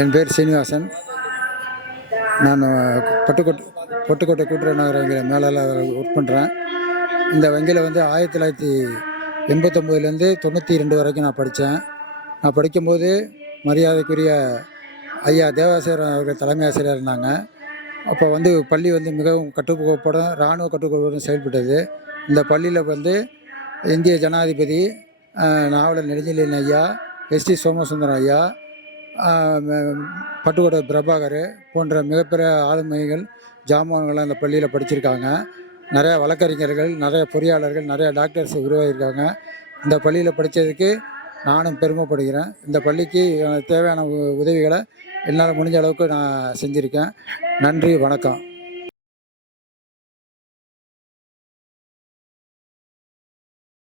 என் பேர் சீனிவாசன். நான் பொட்டுக்கோட்டை கூட்டுறவு நகர வங்கியில் மேலாளர் ஒர்க் பண்ணுறேன். இந்த வங்கியில் 1989லேருந்து 92 வரைக்கும் நான் படித்தேன். நான் படிக்கும்போது மரியாதைக்குரிய ஐயா தேவாசிரியர் அவர்கள் தலைமை ஆசிரியர் இருந்தாங்க. அப்போ பள்ளி மிகவும் கட்டுக்கோப்புடன் இராணுவ கட்டுக்கோப்புடன் செயல்பட்டது. இந்த பள்ளியில் இந்திய ஜனாதிபதி நாவலர் நெடுஞ்செழியன் ஐயா, எஸ்டி சோமசுந்தரம் ஐயா, பட்டுக்கோட்டை பிரபாகர் போன்ற மிகப்பெரிய ஆளுமைகள் ஜாமான்கள்லாம் இந்த பள்ளியில் படிச்சிருக்காங்க. நிறையா வழக்கறிஞர்கள், நிறைய பொறியாளர்கள், நிறையா டாக்டர்ஸ் உருவாகியிருக்காங்க. இந்த பள்ளியில் படித்ததுக்கு நானும் பெருமைப்படுகிறேன். இந்த பள்ளிக்கு தேவையான உதவிகளை என்னால் முடிஞ்ச அளவுக்கு நான் செஞ்சுருக்கேன். நன்றி, வணக்கம்.